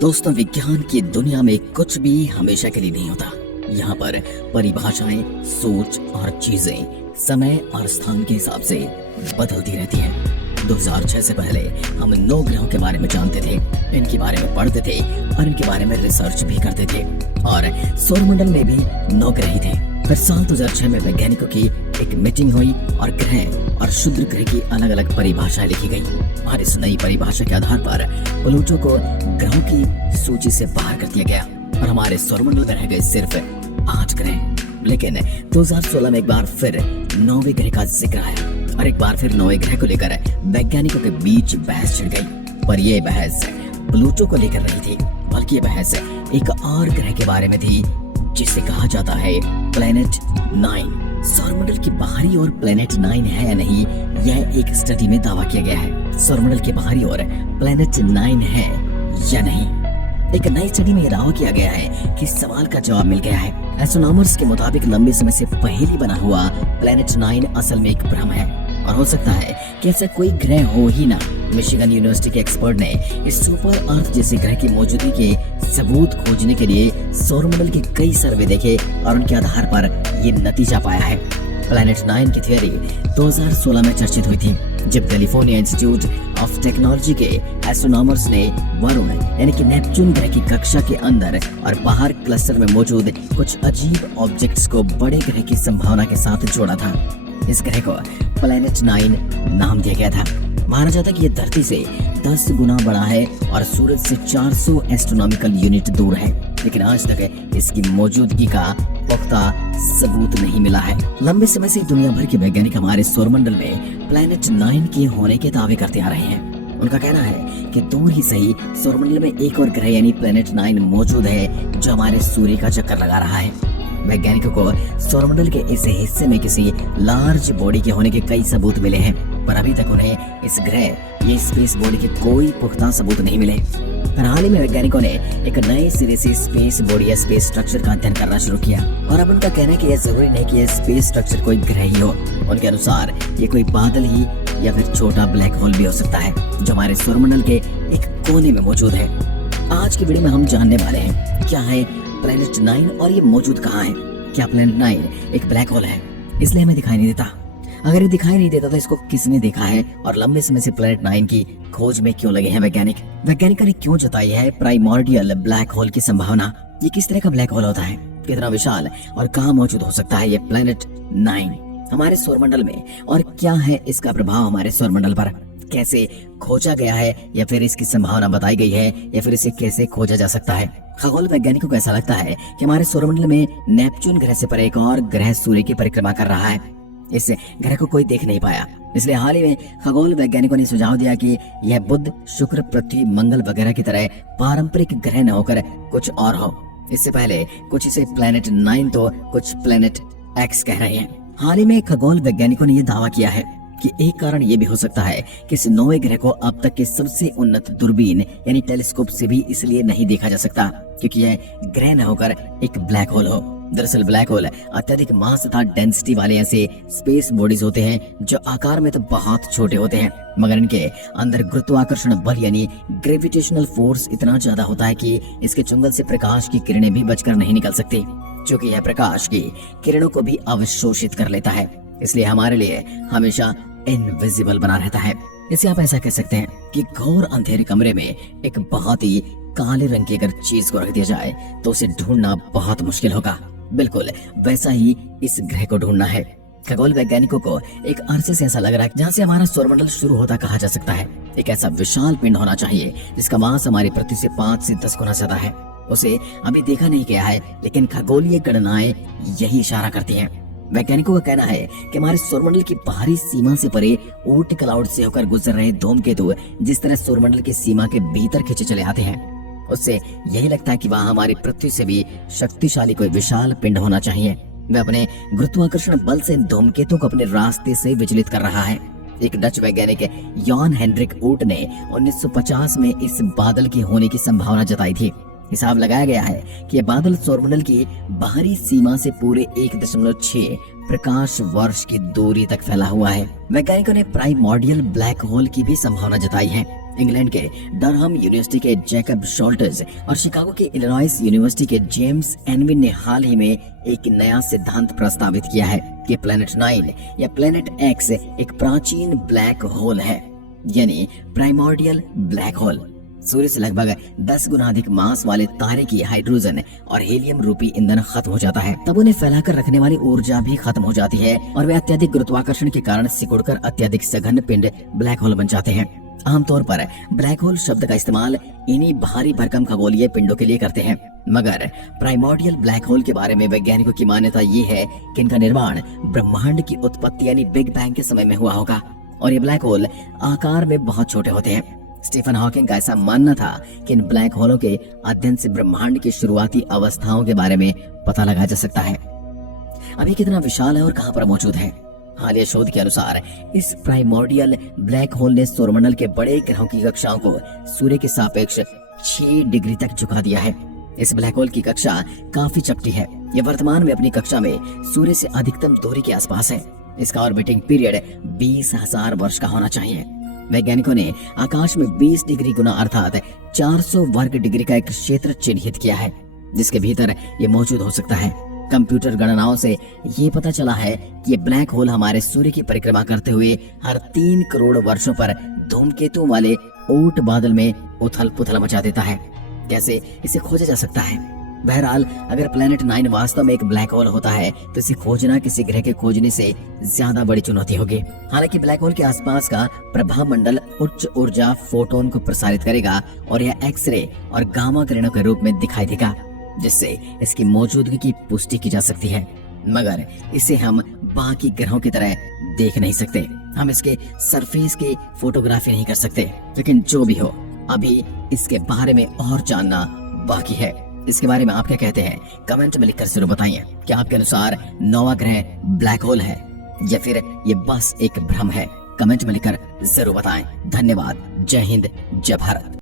दोस्तों, विज्ञान की दुनिया में कुछ भी हमेशा के लिए नहीं होता। यहाँ पर परिभाषाएं, सोच और चीजें समय और स्थान के हिसाब से बदलती रहती हैं। 2006 से पहले हम 9 ग्रहों के बारे में जानते थे, इनके बारे में पढ़ते थे और इनके बारे में रिसर्च भी करते थे और सौरमंडल में भी 9 ग्रह ही थे। फिर साल 2006 में वैज्ञानिकों की एक मीटिंग हुई और ग्रह और क्षुद्र ग्रह की अलग अलग परिभाषाएं लिखी गई और इस नई परिभाषा के आधार पर प्लूटो को ग्रहों की सूची से बाहर कर दिया गया और हमारे सौरमंडल में रह गए सिर्फ 8 ग्रह। लेकिन 2016 में एक बार फिर 9वें ग्रह का जिक्र आया और एक बार फिर 9वें ग्रह को लेकर वैज्ञानिकों के बीच बहस छिड़ गई। पर यह बहस प्लूटो को लेकर नहीं थी, बल्कि यह बहस एक और ग्रह के बारे में थी जिसे कहा जाता है प्लेनेट 9। सौरमंडल की बाहरी ओर प्लेनेट 9 है या नहीं, यह एक स्टडी में दावा किया गया है। सौरमंडल की बाहरी ओर प्लेनेट 9 है या नहीं, एक नई स्टडी में यह दावा किया गया है कि सवाल का जवाब मिल गया है। एस्ट्रोनॉमर्स के मुताबिक लंबे समय से पहले बना हुआ प्लेनेट 9 असल में एक भ्रम है और हो सकता है कि ऐसा कोई ग्रह हो ही ना। मिशिगन यूनिवर्सिटी के एक्सपर्ट ने इस सुपर अर्थ जैसे ग्रह की मौजूदगी के सबूत खोजने के लिए सौरमंडल के कई सर्वे देखे और उनके आधार पर ये नतीजा पाया है। प्लेनेट 9 की थियरी 2016 में चर्चित हुई थी, जब कैलिफोर्निया इंस्टीट्यूट ऑफ टेक्नोलॉजी के एस्ट्रोनॉमर्स ने वरुण यानी कि नेपच्यून ग्रह की कक्षा के अंदर और बाहर क्लस्टर में मौजूद कुछ अजीब ऑब्जेक्ट्स को बड़े ग्रह की संभावना के साथ जोड़ा था। इस ग्रह को प्लेनेट 9 नाम दिया गया था। माना जाता है कि यह धरती से 10 गुना बड़ा है और सूरज से 400 एस्ट्रोनॉमिकल यूनिट दूर है, लेकिन आज तक इसकी मौजूदगी का पुख्ता सबूत नहीं मिला है। लंबे समय से दुनिया भर के वैज्ञानिक हमारे सौरमंडल में प्लेनेट 9 के होने के दावे करते आ रहे हैं। उनका कहना है कि दूर ही सही सौरमंडल में एक और ग्रह यानी प्लेनेट 9 मौजूद है जो हमारे सूर्य का चक्कर लगा रहा है। वैज्ञानिकों को सौरमंडल के इस हिस्से में किसी लार्ज बॉडी के होने के कई सबूत मिले हैं, पर अभी तक उन्हें इस ग्रह या स्पेस बॉडी के कोई पुख्ता सबूत नहीं मिले। पर हाल ही में वैज्ञानिकों ने एक नए सिरे से स्पेस बॉडी या स्पेस स्ट्रक्चर का अध्ययन करना शुरू किया और अब उनका कहना है कि यह जरूरी नहीं कि यह स्पेस स्ट्रक्चर कोई ग्रह ही हो। उनके अनुसार ये कोई बादल ही या फिर छोटा ब्लैक होल भी हो सकता है जो हमारे सौरमंडल के एक कोने में मौजूद है। आज की वीडियो में हम जानने वाले हैं क्या है प्लेनेट 9 और ये मौजूद कहाँ है। क्या प्लेनेट 9 एक ब्लैक होल है इसलिए हमें दिखाई नहीं देता? अगर ये दिखाई नहीं देता तो इसको किसने देखा है और लंबे समय से प्लेनेट 9 की खोज में क्यों लगे हैं वैज्ञानिकों ने क्यों जताई है प्राइमोर्डियल ब्लैक होल की संभावना? ये किस तरह का ब्लैक होल होता है, कितना विशाल और कहाँ मौजूद हो सकता है ये प्लेनेट 9 हमारे सौरमंडल में, और क्या है इसका प्रभाव हमारे सौरमंडल पर? कैसे खोजा गया है या फिर इसकी संभावना बताई गई है या फिर इसे कैसे खोजा जा सकता है? खगोल वैज्ञानिकों को ऐसा लगता है कि हमारे सौरमंडल में नेपच्यून ग्रह से परे एक और ग्रह सूर्य की परिक्रमा कर रहा है। इस ग्रह को कोई देख नहीं पाया, इसलिए हाल ही में खगोल वैज्ञानिकों ने सुझाव दिया कि यह बुध, शुक्र, पृथ्वी, मंगल वगैरह की तरह पारंपरिक ग्रह न होकर कुछ और हो। इससे पहले कुछ इसे प्लेनेट 9 तो कुछ प्लेनेट एक्स कह रहे हैं। हाल ही में खगोल वैज्ञानिकों ने यह दावा किया है कि एक कारण ये भी हो सकता है कि इस 9वें ग्रह को अब तक के सबसे उन्नत दूरबीन यानी टेलीस्कोप से भी इसलिए नहीं देखा जा सकता क्योंकि यह ग्रह न होकर एक ब्लैक होल हो। दरअसल ब्लैक होल अत्यधिक मास तथा डेंसिटी वाले ऐसे स्पेस बॉडीज होते हैं जो आकार में तो बहुत छोटे होते हैं, मगर इनके अंदर गुरुत्वाकर्षण बल यानी ग्रेविटेशनल फोर्स इतना ज्यादा होता है कि इसके चुंगल से प्रकाश की किरणें भी बचकर नहीं निकल सकती, क्योंकि यह प्रकाश की किरणों को भी अवशोषित कर लेता है, इसलिए हमारे लिए हमेशा इनविजिबल बना रहता है। इसे आप ऐसा कह सकते हैं कि घोर अंधेरे कमरे में एक बहुत ही काले रंग की अगर चीज को रख दिया जाए तो उसे ढूंढना बहुत मुश्किल होगा। बिल्कुल वैसा ही इस ग्रह को ढूंढना है। खगोल वैज्ञानिकों को एक अरसे से ऐसा लग रहा है जहाँ से हमारा सौरमंडल शुरू होता कहा जा सकता है। एक ऐसा विशाल पिंड होना चाहिए जिसका मास हमारी पृथ्वी से 5 से 10 गुना ज्यादा है। उसे अभी देखा नहीं गया है, लेकिन खगोलीय गणनाएं यही इशारा करती हैं। वैज्ञानिकों का कहना है कि हमारे सौरमंडल की बाहरी सीमा से परे ऊर्ट क्लाउड से होकर गुजर रहे धूमकेतु जिस तरह सौरमंडल की सीमा के भीतर खींचे चले आते हैं, उससे यही लगता है कि वहाँ हमारी पृथ्वी से भी शक्तिशाली कोई विशाल पिंड होना चाहिए। वह अपने गुरुत्वाकर्षण बल से धूमकेतु को अपने रास्ते से विचलित कर रहा है। एक डच वैज्ञानिक जॉन हेनरिक ऊट ने 1950 में इस बादल के होने की संभावना जताई थी। हिसाब लगाया गया है कि यह बादल सौरमंडल की बाहरी सीमा से पूरे 1.6 प्रकाश वर्ष की दूरी तक फैला हुआ है। वैज्ञानिकों ने प्राइमोर्डियल ब्लैक होल की भी संभावना जताई है। इंग्लैंड के डरहम यूनिवर्सिटी के जैकब शॉल्टर्स और शिकागो के इलिनॉइस यूनिवर्सिटी के जेम्स एनविन ने हाल ही में एक नया सिद्धांत प्रस्तावित किया है कि प्लैनेट 9 या प्लैनेट एक्स एक प्राचीन ब्लैक होल है, यानी प्राइमोर्डियल ब्लैक होल। सूर्य से लगभग 10 गुना अधिक मास वाले तारे की हाइड्रोजन और हीलियम रूपी ईंधन खत्म हो जाता है, तब उन्हें फैलाकर रखने वाली ऊर्जा भी खत्म हो जाती है और वे अत्यधिक गुरुत्वाकर्षण के कारण सिकुड़कर अत्यधिक सघन पिंड ब्लैक होल बन जाते हैं। आमतौर पर ब्लैक होल शब्द का इस्तेमाल इन्हीं भारी भरकम खगोलीय पिंडों के लिए करते हैं, मगर प्राइमोर्डियल ब्लैक होल के बारे में वैज्ञानिकों की मान्यता ये है कि इनका निर्माण ब्रह्मांड की उत्पत्ति यानी बिग बैंग के समय में हुआ होगा और ये ब्लैक होल आकार में बहुत छोटे होते हैं। स्टीफन हॉकिंग का ऐसा मानना था कि इन ब्लैक होलों के अध्ययन से ब्रह्मांड की शुरुआती अवस्थाओं के बारे में पता लगाया जा सकता है। अभी कितना विशाल है और कहां पर मौजूद है। हालिया शोध के अनुसार इस प्राइमोर्डियल ब्लैक होल ने सौरमंडल के बड़े ग्रहों की कक्षाओं को सूर्य के सापेक्ष 6 डिग्री तक झुका दिया है। इस ब्लैक होल की कक्षा काफी चपटी है। यह वर्तमान में अपनी कक्षा में सूर्य से अधिकतम दूरी के आसपास है। इसका ऑर्बिटिंग पीरियड 20,000 वर्ष का होना चाहिए। वैज्ञानिकों ने आकाश में 20 डिग्री गुना अर्थात 400 वर्ग डिग्री का एक क्षेत्र चिन्हित किया है जिसके भीतर ये मौजूद हो सकता है। कंप्यूटर गणनाओं से ये पता चला है कि ये ब्लैक होल हमारे सूर्य की परिक्रमा करते हुए हर 3 करोड़ वर्षों पर धूमकेतु वाले ऊंट बादल में उथल पुथल मचा देता है। कैसे इसे खोजा जा सकता है? बहरहाल, अगर प्लैनेट 9 वास्तव में एक ब्लैक होल होता है तो इसे खोजना किसी ग्रह के खोजने से ज्यादा बड़ी चुनौती होगी। हालांकि ब्लैक होल के आसपास का प्रभाव मंडल उच्च ऊर्जा फोटोन को प्रसारित करेगा और यह एक्सरे और गामा किरणों के रूप में दिखाई देगा, जिससे इसकी मौजूदगी की पुष्टि की जा सकती है, मगर इसे हम बाकी ग्रहों की तरह देख नहीं सकते। हम इसके सरफेस की फोटोग्राफी नहीं कर सकते। लेकिन जो भी हो, अभी इसके बारे में और जानना बाकी है। इसके बारे में आप क्या कहते हैं? कमेंट में लिखकर जरूर बताइए। क्या आपके अनुसार नौवां ग्रह ब्लैक होल है या फिर ये बस एक भ्रम है? कमेंट में लिखकर जरूर बताएं। धन्यवाद। जय हिंद, जय भारत।